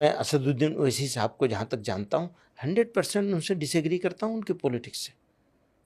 میں اسدالدین اویسی صاحب کو جہاں تک جانتا ہوں 100% ان سے ڈس ایگری کرتا ہوں، ان کے پولیٹکس سے،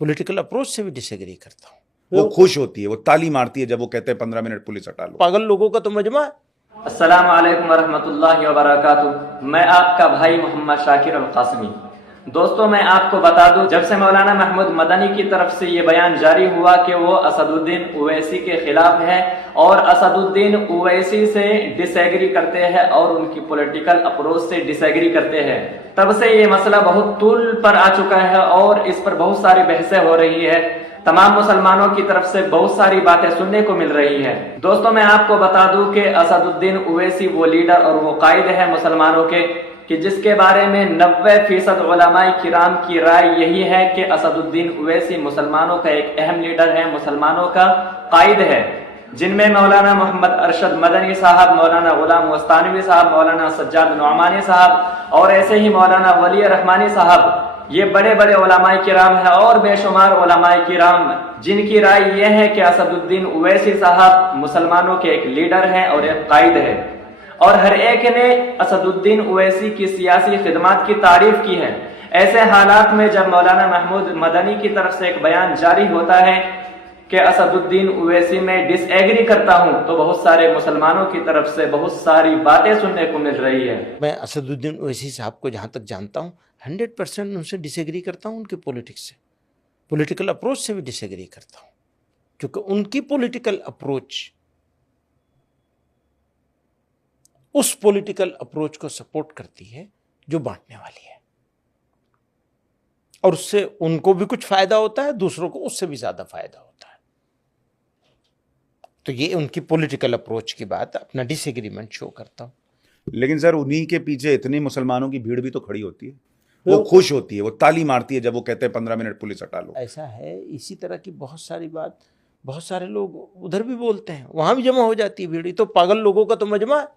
پولیٹیکل اپروچ سے بھی ڈس ایگری کرتا ہوں۔ وہ خوش ہوتی ہے، وہ تالی مارتی ہے جب وہ کہتے ہیں 15 منٹ پولیس ہٹا لو۔ پاگل لوگوں کا تو مجمع ہے۔ السلام علیکم ورحمۃ اللہ وبرکاتہ۔ میں آپ کا بھائی محمد شاکر القاسمی۔ دوستو، میں آپ کو بتا دوں، جب سے مولانا محمود مدنی کی طرف سے یہ بیان جاری ہوا کہ وہ اسدالدین اویسی کے خلاف ہے اور اسدالدین اویسی سے ڈس ایگری کرتے ہیں اور ان کی پولیٹیکل اپروچ سے ڈس ایگری کرتے ہیں، تب سے یہ مسئلہ بہت طول پر آ چکا ہے اور اس پر بہت ساری بحثیں ہو رہی ہے۔ تمام مسلمانوں کی طرف سے بہت ساری باتیں سننے کو مل رہی ہیں۔ دوستو، میں آپ کو بتا دوں کہ اسدالدین اویسی وہ لیڈر اور وہ قائد ہے مسلمانوں کے کہ جس کے بارے میں 90% علماء کرام کی رائے یہی ہے کہ اسدالدین اویسی مسلمانوں کا ایک اہم لیڈر ہے، مسلمانوں کا قائد ہے، جن میں مولانا محمد ارشد مدنی صاحب، مولانا غلام وستانوی صاحب، مولانا سجاد نعمانی صاحب اور ایسے ہی مولانا ولی رحمانی صاحب، یہ بڑے بڑے علماء کرام ہیں اور بے شمار علماء کرام جن کی رائے یہ ہے کہ اسدالدین اویسی صاحب مسلمانوں کے ایک لیڈر ہیں اور ایک قائد ہے، اور ہر ایک نے اسدالدین اویسی کی سیاسی خدمات کی تعریف کی ہے۔ ایسے حالات میں جب مولانا محمود مدنی کی طرف سے ایک بیان جاری ہوتا ہے کہ اسدالدین اویسی میں ڈس ایگری کرتا ہوں، تو بہت سارے مسلمانوں کی طرف سے بہت ساری باتیں سننے کو مل رہی ہے۔ میں اسدالدین اویسی صاحب کو جہاں تک جانتا ہوں 100% ان سے ڈس ایگری کرتا ہوں، ان کے پولیٹکس سے، پولیٹیکل اپروچ سے بھی ڈس ایگری کرتا ہوں، کیونکہ ان کی پولیٹیکل اپروچ اس پولیٹیکل اپروچ کو سپورٹ کرتی ہے جو بانٹنے والی ہے، اور اس سے ان کو بھی کچھ فائدہ ہوتا ہے، دوسروں کو اس سے بھی زیادہ فائدہ ہوتا ہے۔ تو یہ ان کی پولیٹیکل اپروچ کی بات، اپنا ڈس ایگریمنٹ شو کرتا ہوں۔ لیکن سر، انہی کے پیچھے اتنی مسلمانوں کی بھیڑ بھی تو کھڑی ہوتی ہے، وہ خوش ہوتی ہے، وہ تالی مارتی ہے جب وہ کہتے ہیں 15 منٹ پولیس ہٹا لو۔ ایسا ہے، اسی طرح کی بہت ساری بات بہت سارے لوگ ادھر بھی بولتے ہیں، وہاں بھی جمع ہو جاتی ہے بھیڑ۔ تو پاگل لوگوں کا تو مجمع ہے،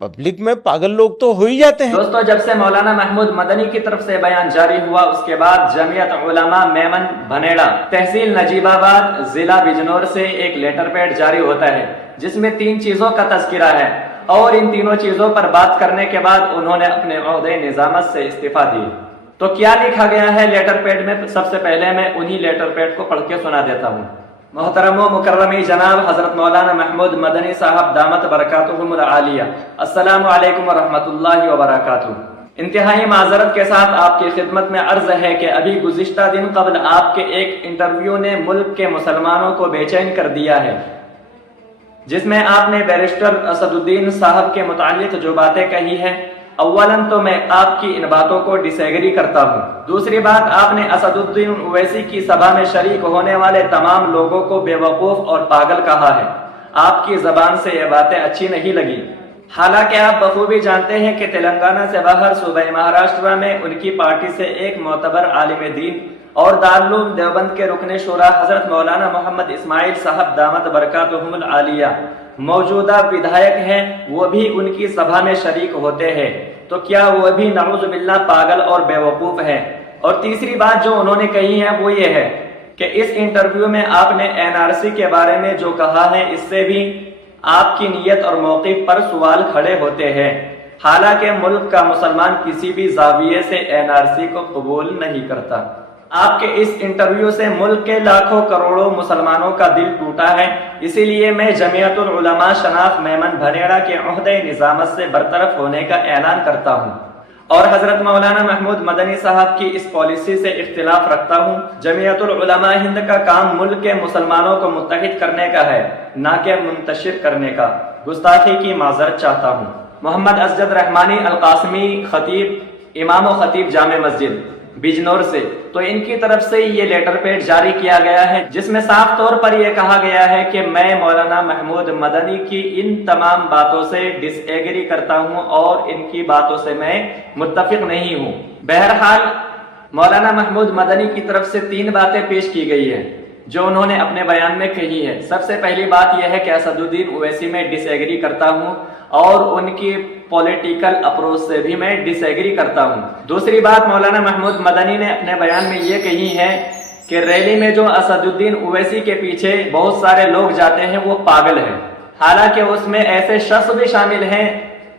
پبلک میں پاگل لوگ تو ہو ہی جاتے ہیں۔ دوستو، جب سے مولانا محمود مدنی کی طرف سے بیان جاری ہوا، اس کے بعد جمعیت علماء میمن بھنیڑا تحصیل نجیب آباد ضلع بجنور سے ایک لیٹر پیڈ جاری ہوتا ہے جس میں 3 چیزوں کا تذکرہ ہے، اور ان تینوں چیزوں پر بات کرنے کے بعد انہوں نے اپنے عہدے نظامت سے استعفیٰ دی۔ تو کیا لکھا گیا ہے لیٹر پیڈ میں؟ سب سے پہلے میں انہی لیٹر پیڈ کو پڑھ کے سنا دیتا ہوں۔ محترم و مکرمی جناب حضرت مولانا محمود مدنی صاحب دامت برکاتہم العالیہ، السلام علیکم ورحمۃ اللہ وبرکاتہ۔ انتہائی معذرت کے ساتھ آپ کی خدمت میں عرض ہے کہ ابھی گزشتہ دن قبل آپ کے ایک انٹرویو نے ملک کے مسلمانوں کو بے چین کر دیا ہے، جس میں آپ نے بیرسٹر اسدالدین صاحب کے متعلق جو باتیں کہی ہیں، اولاً تو میں آپ کی ان باتوں کو ڈس ایگری کرتا ہوں۔ دوسری بات، آپ نے اسدالدین اویسی کی سبھا میں شریک ہونے والے تمام لوگوں کو بے وقوف اور پاگل کہا ہے۔ آپ کی زبان سے یہ باتیں اچھی نہیں لگی، حالانکہ آپ بخوبی جانتے ہیں کہ تلنگانہ سے باہر صوبہ مہاراشٹرا میں ان کی پارٹی سے ایک معتبر عالم دین اور دارالعلوم دیوبند کے رکن شورا حضرت مولانا محمد اسماعیل صاحب دامت برکاتہم العالیہ موجودہ ودھائک ہیں، وہ بھی ان کی سبھا میں شریک ہوتے ہیں، تو کیا وہ بھی نعوذ باللہ پاگل اور بے وقوف ہیں؟ اور تیسری بات جو انہوں نے کہی ہے وہ یہ ہے کہ اس انٹرویو میں آپ نے NRC کے بارے میں جو کہا ہے، اس سے بھی آپ کی نیت اور موقف پر سوال کھڑے ہوتے ہیں، حالانکہ ملک کا مسلمان کسی بھی زاویے سے NRC کو قبول نہیں کرتا۔ آپ کے اس انٹرویو سے ملک کے لاکھوں کروڑوں مسلمانوں کا دل ٹوٹا ہے، اسی لیے میں جمعیت العلماء شناخت میمن بھنیڑا کے عہدے نظامت سے برطرف ہونے کا اعلان کرتا ہوں، اور حضرت مولانا محمود مدنی صاحب کی اس پالیسی سے اختلاف رکھتا ہوں۔ جمعیت العلماء ہند کا کام ملک کے مسلمانوں کو متحد کرنے کا ہے، نہ کہ منتشر کرنے کا۔ گستاخی کی معذرت چاہتا ہوں۔ محمد اسجد رحمانی القاسمی، خطیب، امام و خطیب جامع مسجد بجنور سے، تو ان کی طرف سے یہ لیٹر پیڈ جاری کیا گیا ہے جس میں صاف طور پر یہ کہا گیا ہے کہ میں مولانا محمود مدنی کی ان تمام باتوں سے ڈس ایگری کرتا ہوں اور ان کی باتوں سے میں متفق نہیں ہوں۔ بہرحال مولانا محمود مدنی کی طرف سے 3 باتیں پیش کی گئی ہیں جو انہوں نے اپنے بیان میں کہی ہے۔ سب سے پہلی بات یہ ہے کہ اسدالدین اویسی میں ڈس ایگری کرتا ہوں اور ان کی پولیٹیکل اپروچ سے بھی میں ڈس ایگری کرتا ہوں۔ دوسری بات، مولانا محمود مدنی نے اپنے بیان میں یہ کہی ہے کہ ریلی میں جو اسدالدین اویسی کے پیچھے بہت سارے لوگ جاتے ہیں وہ پاگل ہیں، حالانکہ اس میں ایسے شخص بھی شامل ہیں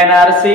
NRC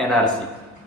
NRC।